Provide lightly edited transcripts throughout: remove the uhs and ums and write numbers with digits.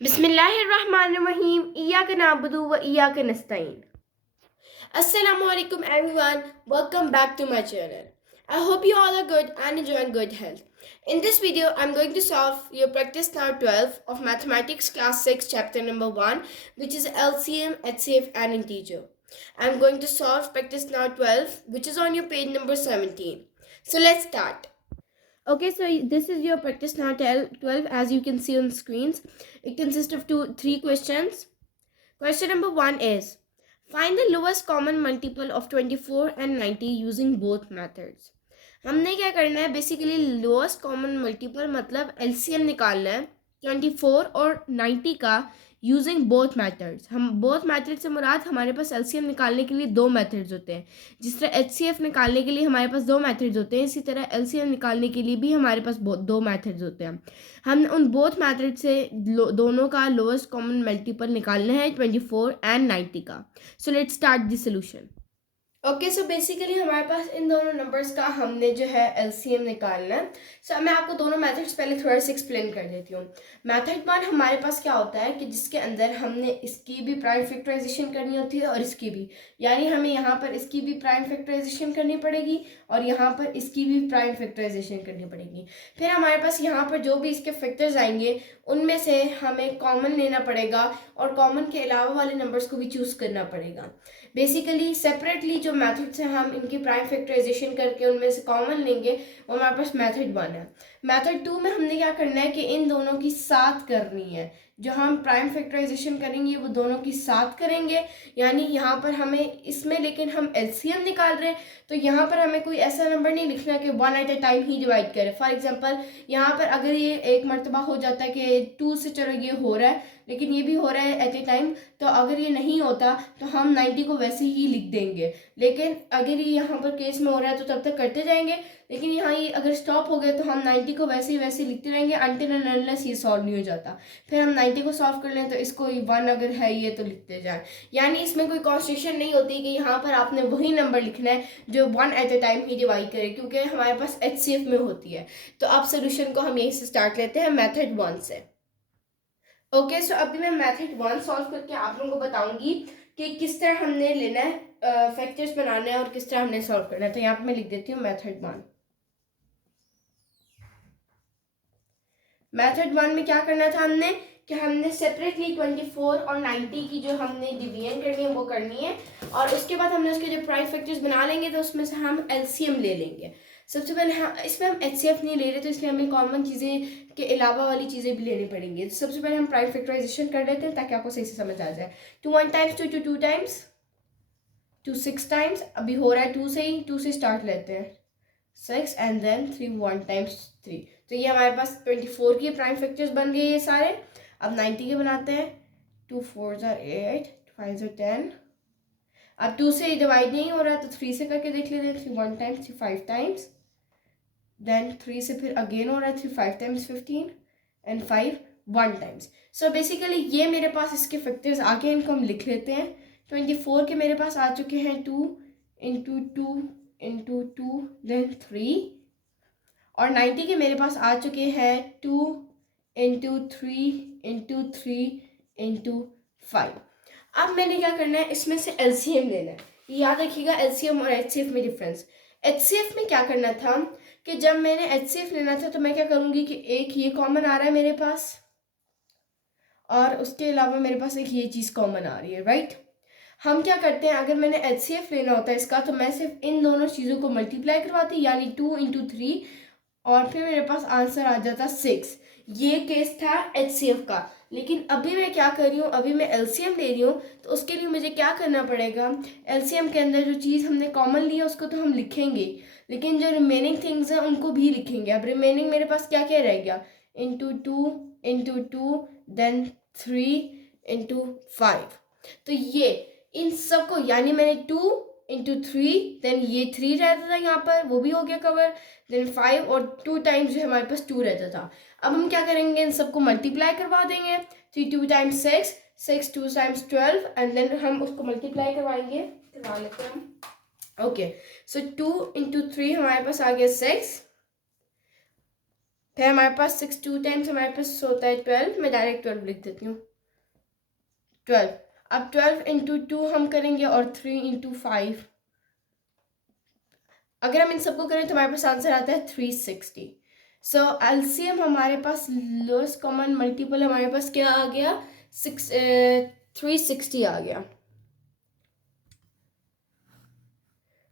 बिस्मिल्लाहिर्रहमानिर्रहीम इय्याका नअबुदु व इय्याका नस्तईन. Assalamu alaikum everyone. Welcome back to my channel. I hope you all are good and enjoying good health. In this video, I'm going to solve your practice now 12 of mathematics class 6 chapter number 1, which is LCM, HCF and integer. I'm going to solve practice now 12, which is on your page number 17. So let's start. Okay, so this is your practice now 12 as you can see on screens. It consists of three questions. Question number 1 is, find the lowest common multiple of 24 and 90 using both methods. हमने क्या करना है, basically lowest common multiple मतलब LCM निकालना है 24 और 90 का using both methods. हम बोथ मेथड से मुराद हमारे पास एलसीएम निकालने के लिए दो मेथड्स होते हैं. जिस तरह एचसीएफ निकालने के लिए हमारे पास दो मेथड्स होते हैं, इसी तरह एलसीएम निकालने के लिए भी हमारे पास दो मेथड्स होते हैं. हम उन बोथ मेथड से दोनों का लोएस्ट कॉमन मल्टीपल निकालना है 24 एंड 90 का. So let's start the solution. Okay, so basically हमारे पास इन दोनों नंबर्स का हमने जो है एलसीएम निकालना है. सो मैं आपको दोनों मेथड्स पहले थोड़ा सा एक्सप्लेन कर देती हूँ. मेथड 1 हमारे पास क्या होता है कि जिसके अंदर हमने इसकी भी प्राइम फैक्टराइजेशन करनी होती है और इसकी भी, यानी हमें यहाँ पर इसकी भी प्राइम फैक्टराइजेशन करनी पड़ेगी और यहाँ पर इसकी भी प्राइम फैक्टराइजेशन करनी पड़ेगी. फिर हमारे पास यहाँ पर जो भी इसके फैक्टर्स आएंगे उनमें से हमें कॉमन लेना पड़ेगा और कॉमन के अलावा वाले नंबर्स को भी चूज़ करना पड़ेगा. बेसिकली सेपरेटली जो मेथड से हम इनकी प्राइम फैक्टराइजेशन करके उनमें से कॉमन लेंगे वो हमारे पास मेथड 1 है. मेथड 2 में हमने क्या करना है कि इन दोनों की साथ करनी है. जो हम प्राइम फैक्टराइजेशन करेंगे वो दोनों की साथ करेंगे, यानी यहाँ पर हमें इसमें लेकिन हम एलसीएम निकाल रहे हैं तो यहाँ पर हमें कोई ऐसा नंबर नहीं लिखना कि 1 एट ए टाइम ही डिवाइड करें. फॉर एग्जांपल यहाँ पर अगर ये एक मरतबा हो जाता है कि 2 से चलो ये हो रहा है लेकिन ये भी हो रहा है एट ए टाइम, तो अगर ये नहीं होता तो हम 90 को वैसे ही लिख देंगे. लेकिन अगर ये यहाँ पर केस में हो रहा है तो तब तक करते जाएंगे, लेकिन यहाँ ये अगर स्टॉप हो गया तो हम 90 को वैसे ही लिखते रहेंगे अनटिल एंड अनलेस ये सॉल्व नहीं हो जाता. फिर हम 90 को सॉल्व कर लें तो इसको 1 अगर है ये तो लिखते जाएं. यानी इसमें कोई कॉन्स्ट्रिक्शन नहीं होती कि यहाँ पर आपने वही नंबर लिखना है जो 1 एट ए टाइम ही डिवाइड करे, क्योंकि हमारे पास एचसीएफ में होती है. तो अब सोल्यूशन को हम यहीं से स्टार्ट लेते हैं मेथड 1 से. ओके, सो अभी मैं मेथड 1 सॉल्व करके आप लोगों को बताऊंगी कि किस तरह हमने लेना है, फैक्टर्स बनाना है और किस तरह हमने सॉल्व करना है. तो यहाँ पे मैं लिख देती हूँ मेथड 1. मेथड 1 में क्या करना था हमने कि हमने सेपरेटली 24 और 90 की जो हमने डिवीजन करनी है वो करनी है और उसके बाद हमने उसके जो प्राइम फैक्टर्स बना लेंगे तो उसमें से हम एलसीएम ले लेंगे. सबसे पहले इसमें हम एचसीएफ नहीं ले रहे तो इसलिए हमें कॉमन चीज़ें के अलावा वाली चीज़ें भी लेनी पड़ेंगी. सबसे पहले हम प्राइम फैक्टराइजेशन कर लेते हैं ताकि आपको सही से समझ आ जाए. 2 1 टाइम्स 2 2 टाइम्स 2 6 टाइम्स. अभी हो रहा है 2 से ही, 2 से स्टार्ट लेते हैं 6 एंड देन 3 1 टाइम्स 3. तो ये हमारे पास 24 की प्राइम फैक्टर्स बन गए ये सारे. अब 90 के बनाते हैं. 2 4 8 5 10. अब 2 से डिवाइड नहीं हो रहा तो 3 से करके देख लेते हैं. 3 1 टाइम्स 3 5 टाइम्स, देन 3 से फिर अगेन हो रहा है 3 5 times 15 and 5 1 times. So basically ये मेरे पास इसके फैक्टर्स आके इनको हम लिख लेते हैं. 24 के मेरे पास आ चुके हैं 2 इंटू 2 इंटू 2 देन 3, और 90 के मेरे पास आ चुके हैं 2 इंटू 3 इंटू 3 इंटू 5. अब मैंने क्या करना है, इसमें से एलसीएम लेना है. याद रखिएगा एलसीएम और एचसीएफ में डिफरेंस. एचसीएफ में क्या करना था कि जब मैंने एचसीएफ लेना था तो मैं क्या करूँगी कि एक ये कॉमन आ रहा है मेरे पास और उसके अलावा मेरे पास एक ये चीज़ कॉमन आ रही है, राइट. हम क्या करते हैं, अगर मैंने एचसीएफ लेना होता है इसका तो मैं सिर्फ इन दोनों चीज़ों को मल्टीप्लाई करवाती, यानी 2 इंटू 3 और फिर मेरे पास आंसर आ जाता 6. ये केस था एचसीएफ का. लेकिन अभी मैं क्या कर रही हूँ, अभी मैं एलसीएम ले रही हूँ तो उसके लिए मुझे क्या करना पड़ेगा, एलसीएम के अंदर जो चीज़ हमने कॉमन ली है उसको तो हम लिखेंगे, लेकिन जो रिमेनिंग थिंग्स हैं उनको भी लिखेंगे. अब रिमेनिंग मेरे पास क्या क्या रह गया, इंटू 2 देन 3 इंटू 5. तो ये इन सबको, यानी मैंने 2 इंटू 3 देन ये 3 रहता था यहाँ पर, वो भी हो गया कवर. देन 5 और 2 टाइम्स जो हमारे पास 2 रहता था. अब हम क्या करेंगे, इन सबको मल्टीप्लाई करवा देंगे. 3 2 टाइम्स 6 6 2 टाइम्स 12 एंड देन हम उसको मल्टीप्लाई करवा लेते हैं हम. ओके, सो 2 इंटू 3 हमारे पास आ गया 6, फिर हमारे पास 6 2 टाइम्स हमारे पास होता है 12, मैं डायरेक्ट 12 लिख देती हूँ 12। अब 12 इंटू 2 हम करेंगे और 3 इंटू 5, अगर हम इन सबको करें तो हमारे पास आंसर आता है 360। सो एलसीएम हमारे पास लोएस्ट कॉमन मल्टीपल हमारे पास क्या आ गया 360 आ गया।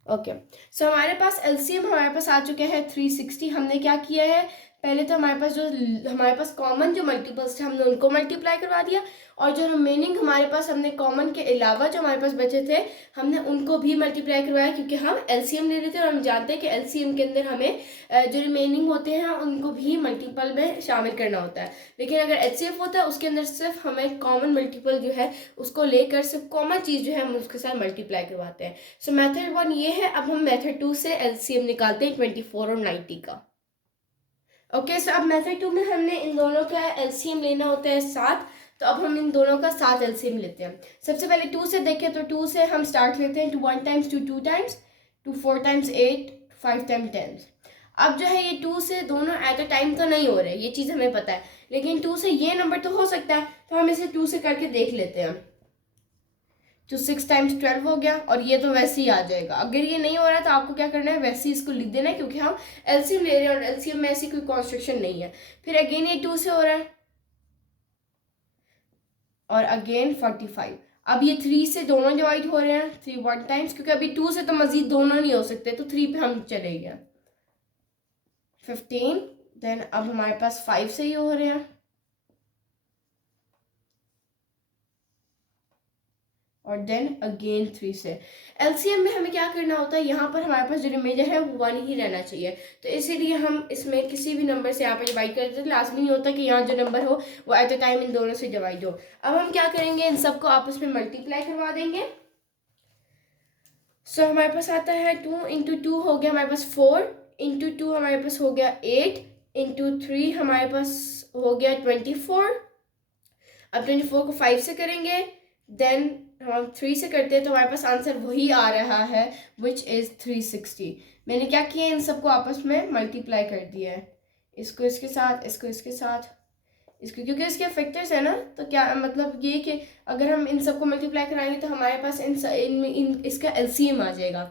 ओके सो हमारे पास एलसीएम हमारे पास आ चुके हैं 360। हमने क्या किया है, पहले तो हमारे पास जो हमारे पास कॉमन जो मल्टीपल्स थे हमने उनको मल्टीप्लाई करवा दिया, और जो रिमेनिंग हमारे पास हमने कॉमन के अलावा जो हमारे पास बचे थे हमने उनको भी मल्टीप्लाई करवाया, क्योंकि हम एलसीएम ले रहे थे और हम जानते हैं कि एलसीएम के अंदर हमें जो रिमेनिंग होते हैं उनको भी मल्टीपल में शामिल करना होता है। लेकिन अगर एचसीएफ होता है उसके अंदर सिर्फ हमें कॉमन मल्टीपल जो है उसको लेकर सिर्फ कॉमन चीज़ जो है हम उसके साथ मल्टीप्लाई करवाते हैं। सो मेथड 1 ये है। अब हम मेथड 2 से एलसीएम निकालते हैं 24 और 90 का। ओके सो अब मेथड 2 में हमने इन दोनों का एलसीएम लेना होता है 7, तो अब हम इन दोनों का 7 एलसीएम लेते हैं। सबसे पहले 2 से देखें तो 2 से हम स्टार्ट लेते हैं, 1 टाइम्स 2 टाइम्स, 4 टाइम्स 8, 5 टाइम्स 10। अब जो है ये 2 से दोनों एट अ टाइम तो नहीं हो रहे, ये चीज़ हमें पता है, लेकिन 2 से ये नंबर तो हो सकता है, तो हम इसे 2 से करके देख लेते हैं। तो 6 टाइम्स 12 हो गया, और ये तो वैसे ही आ जाएगा। अगर ये नहीं हो रहा तो आपको क्या करना है, वैसे ही इसको लिख देना है, क्योंकि हम एलसीएम ले रहे हैं और एलसीएम में ऐसी कोई कॉन्स्ट्रक्शन नहीं है। फिर अगेन ये 2 से हो रहा है, और अगेन 45। अब ये 3 से दोनों डिवाइड हो रहे हैं, 3 1 टाइम्स, क्योंकि अभी 2 से तो मजीद दोनों नहीं हो सकते, तो 3 पे हम चले गए 15। देन अब हमारे पास 5 से ही हो रहे हैं, और देन अगेन 3 से। एलसीएम में हमें क्या करना होता है, यहाँ पर हमारे पास जो रिमेजर है वो 1 ही रहना चाहिए, तो इसीलिए हम इसमें किसी भी नंबर से यहाँ पर डिवाइड कर देते हैं। लाजमी नहीं होता कि यहाँ जो नंबर हो वो एट अ टाइम इन दोनों से डिवाइड हो। अब हम क्या करेंगे, इन सबको आपस में मल्टीप्लाई करवा देंगे। सो हमारे पास आता है 2 इंटू 2 हो गया हमारे पास 4, इंटू 2 हमारे पास हो गया 8, इंटू 3 हमारे पास हो गया 24। अब 24 को 5 से करेंगे, देन हम 3 से करते हैं, तो हमारे पास आंसर वही आ रहा है विच इज़ 360। मैंने क्या किया, इन सबको आपस में मल्टीप्लाई कर दिया है, इसको इसके साथ, इसको इसके साथ, इसको, क्योंकि इसके फैक्टर्स है ना, तो क्या मतलब ये कि अगर हम इन सबको मल्टीप्लाई कराएंगे तो हमारे पास इसका एलसीएम आ जाएगा।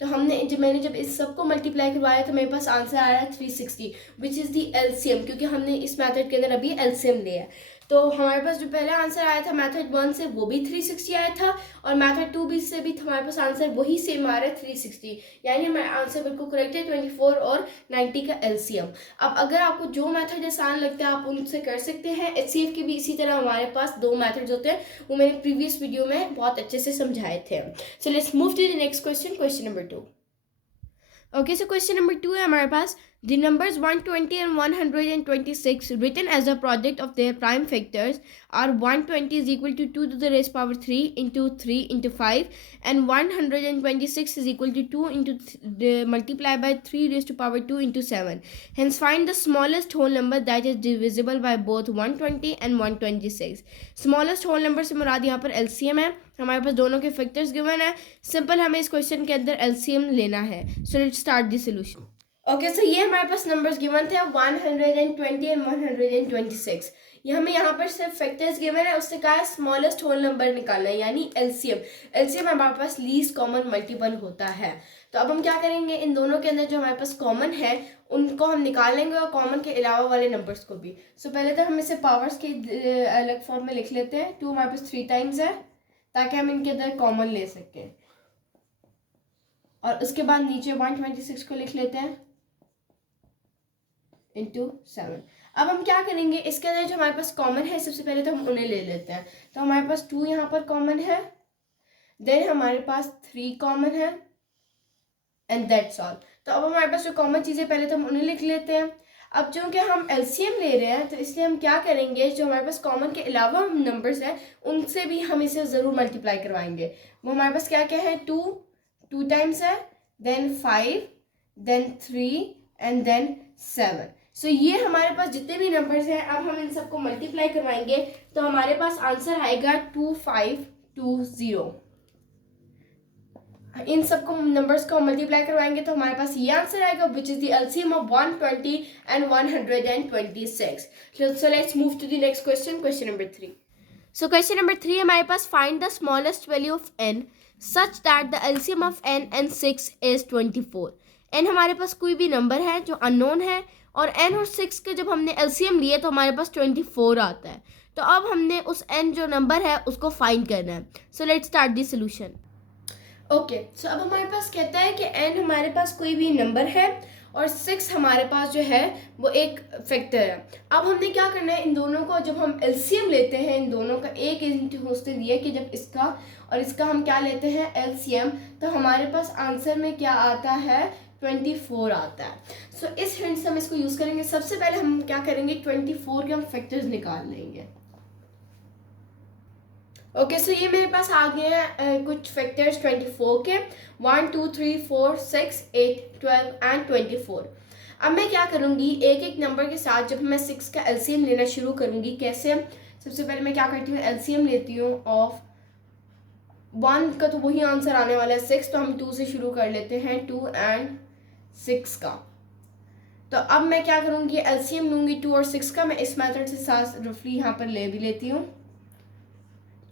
तो मैंने जब इस सबको मल्टीप्लाई करवाया तो मेरे पास आंसर आ रहा है 360 विच इज़ दी एलसीएम, क्योंकि हमने इस मेथड के अंदर अभी एलसीएम लिया है। तो हमारे पास जो पहला आंसर आया था मेथड 1 से वो भी 360 आया था, और मेथड 2 भी से भी हमारे पास आंसर वही सेम आ रहा है 360, यानी हमारा आंसर बिल्कुल करेक्ट है 24 और 90 का एलसीएम। अब अगर आपको जो मेथड आसान लगता है आप उनसे कर सकते हैं। एचसीएफ के भी इसी तरह हमारे पास 2 मेथड्स होते हैं, वो मैंने प्रीवियस वीडियो में बहुत अच्छे से समझाए थे। So let's move to the next question, question number 2। Okay so question number 2 है हमारे पास, the numbers 120 and 126 written as a product of their prime factors are 120 is equal to 2 to the raised power 3 into 3 into 5, and 126 is equal to 2 into multiplied by 3 raised to power 2 into 7. Hence find the smallest whole number that is divisible by both 120 and 126. Smallest whole number से मुराद यहाँ पर LCM है, हमारे पास दोनों के factors given है। Simple हमें इस क्वेश्चन के अंदर LCM लेना है। So let's start the solution. Okay so ये हमारे पास नंबर्स गिवन थे 120 एंड 126। ये हमें यहाँ पर सिर्फ फैक्टर्स गिवन है, उससे कहा है स्मॉलेस्ट होल नंबर निकालना है, यानी एलसीएम। एलसीएम हमारे पास लीस्ट कॉमन मल्टीपल होता है। तो अब हम क्या करेंगे, इन दोनों के अंदर जो हमारे पास कॉमन है उनको हम निकालेंगे, और कॉमन के अलावा वाले नंबर्स को भी। सो पहले तो हम इसे पावर्स के अलग फॉर्म में लिख लेते हैं। 2 हमारे पास 3 टाइम्स है, ताकि हम इनके अंदर कॉमन ले सकें, और उसके बाद नीचे 126 को लिख लेते हैं इंटू 7। अब हम क्या करेंगे, इसके अंदर जो हमारे पास कॉमन है सबसे पहले तो हम उन्हें ले लेते हैं। तो हमारे पास 2 यहाँ पर कॉमन है, देन हमारे पास 3 कॉमन है, एंड दैट्स ऑल। तो अब हमारे पास जो कॉमन चीज़ें पहले तो हम उन्हें लिख लेते हैं। अब चूँकि हम एलसीएम ले रहे हैं तो इसलिए हम क्या करेंगे, जो हमारे पास कॉमन के अलावा नंबर्स हैं उनसे भी हम इसे ज़रूर मल्टीप्लाई करवाएंगे। वो हमारे पास क्या क्या है, 2 टाइम्स है, देन 5, देन 3 एंड देन 7। सो ये हमारे पास जितने भी नंबर्स हैं, अब हम इन सबको मल्टीप्लाई करवाएंगे तो हमारे पास आंसर आएगा 2520। इन सबको नंबर्स को मल्टीप्लाई करवाएंगे तो हमारे पास ये आंसर आएगा which is the LCM of 120 and 126. So let's move to the next question, question number 3. So question number 3 हमारे पास find the smallest value of n such that the LCM of n and 6 is 24. n हमारे पास कोई भी number है जो unknown है और n और 6 के जब हमने LCM लिए तो हमारे पास 24 आता है. तो अब हमने उस n जो नंबर है उसको फाइंड करना है. So let's start the solution. Okay so अब हमारे पास कहता है कि n हमारे पास कोई भी नंबर है और 6 हमारे पास जो है वो एक फैक्टर है. अब हमने क्या करना है, इन दोनों को जब हम एलसीएम लेते हैं, इन दोनों का एक उसने दिया कि जब इसका और इसका हम क्या लेते हैं एलसीएम, तो हमारे पास आंसर में क्या आता है 24 आता है. सो इस हिंट से हम इसको यूज़ करेंगे. सबसे पहले हम क्या करेंगे 24 के हम फैक्टर्स निकाल लेंगे. ओके सो ये मेरे पास आ गए हैं कुछ फैक्टर्स 24 के 1 2 3 4 6 8 12 एंड 24. अब मैं क्या करूँगी, एक एक नंबर के साथ जब मैं 6 का एलसीएम लेना शुरू करूँगी. कैसे, सबसे पहले मैं क्या करती हूँ एलसीएम लेती हूँ ऑफ 1 का, तो वही आंसर आने वाला है 6, तो हम 2 से शुरू कर लेते हैं 2 एंड 6 का. तो अब मैं क्या करूँगी एलसीएम लूँगी 2 और 6 का. मैं इस मेथड से साथ रफली यहाँ पर ले भी लेती हूँ.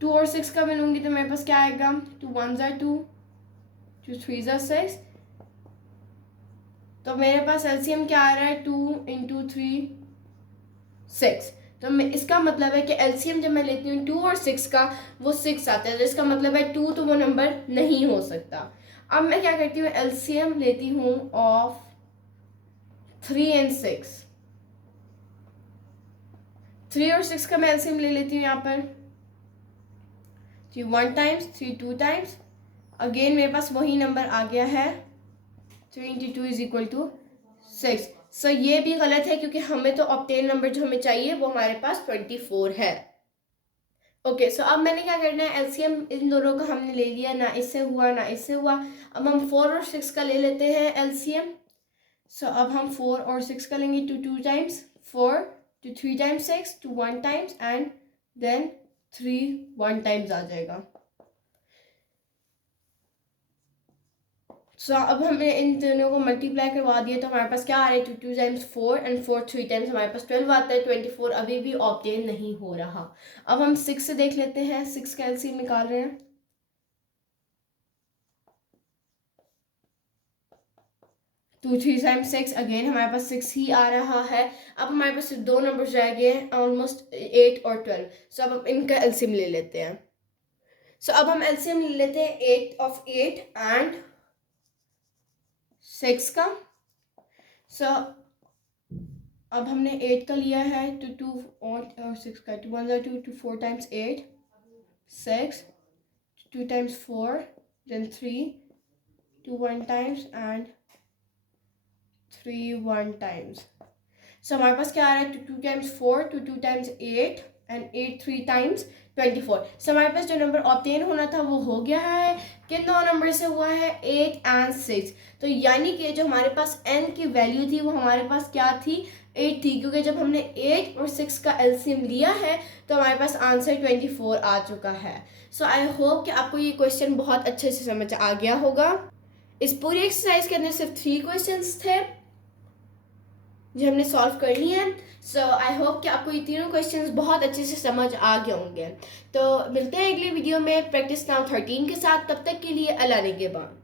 2 और 6 का मैं लूँगी तो मेरे पास क्या आएगा 2 1s are 2 2 3s are 6. तो मेरे पास एलसीएम क्या आ रहा है 2 × 3 6. तो मैं इसका मतलब है कि एलसीएम जब मैं लेती हूँ 2 और 6 का वो 6 आता है. जिसका मतलब है 2 तो वो नंबर नहीं हो सकता. अब मैं क्या करती हूँ एलसीएम लेती हूँ ऑफ 3 एंड 6. 3 और 6 का मैं एलसीएम ले लेती हूँ यहाँ पर 3 1 टाइम्स 3 2 टाइम्स. अगेन मेरे पास वही नंबर आ गया है 3 × 2 = 6. सो ये भी गलत है क्योंकि हमें तो ऑब्टेन नंबर जो हमें चाहिए वो हमारे पास 24 है. ओके सो अब मैंने क्या करना है एलसीएम इन दोनों का हमने ले लिया, ना इससे हुआ ना इससे हुआ. अब हम 4 और 6 का ले लेते हैं एलसीएम. सो अब हम 4 और 6 का लेंगे 2 2 times 4 2 3 times 6 2 1 times and then 3 1 times आ जाएगा. सो अब हमने इन दोनों को मल्टीप्लाई करवा दिया तो हमारे पास क्या आ रहा है 2 2 टाइम्स 4 एंड 4 3 टाइम्स हमारे पास 12 आता है. 24 अभी भी ऑब्टेन नहीं हो रहा. अब हम 6 से देख लेते हैं, 6 का एलसीएम निकाल रहे हैं. 2 3 टाइम्स 6 अगेन हमारे पास 6 ही आ रहा है. अब हमारे पास सिर्फ 2 नंबर्स रह गए हैं ऑलमोस्ट 8 और 12. सो अब हम इनका एलसीएम ले लेते हैं. सो अब हम एलसीएम ले लेते हैं 8 ऑफ 8 एंड 6 का. सो अब हमने 8 का लिया है तो 2 और 6 का 2 1s are 2 2 4 times 8 6 2 times 4 then 3 2 1 times and 3 1 times. So हमारे पास क्या आ रहा है 2 times 4 2 times 8 and 8 3 times 24. So हमारे पास जो नंबर ऑब्टेन होना था वो हो गया है. किन दो नंबर से हुआ है 8 एंड 6. तो यानी कि जो हमारे पास n की वैल्यू थी वो हमारे पास क्या थी 8 थी, क्योंकि जब हमने 8 और 6 का एलसीएम लिया है तो हमारे पास आंसर 24 आ चुका है. सो आई होप कि आपको ये क्वेश्चन बहुत अच्छे से समझ आ गया होगा. इस पूरी एक्सरसाइज के अंदर सिर्फ 3 क्वेश्चंस थे जो हमने सॉल्व करनी है. सो आई होप कि आपको ये तीनों क्वेश्चंस बहुत अच्छे से समझ आ गए होंगे. तो मिलते हैं अगले वीडियो में प्रैक्टिस नाउ 13 के साथ. तब तक के लिए अल्लाह निगहबान.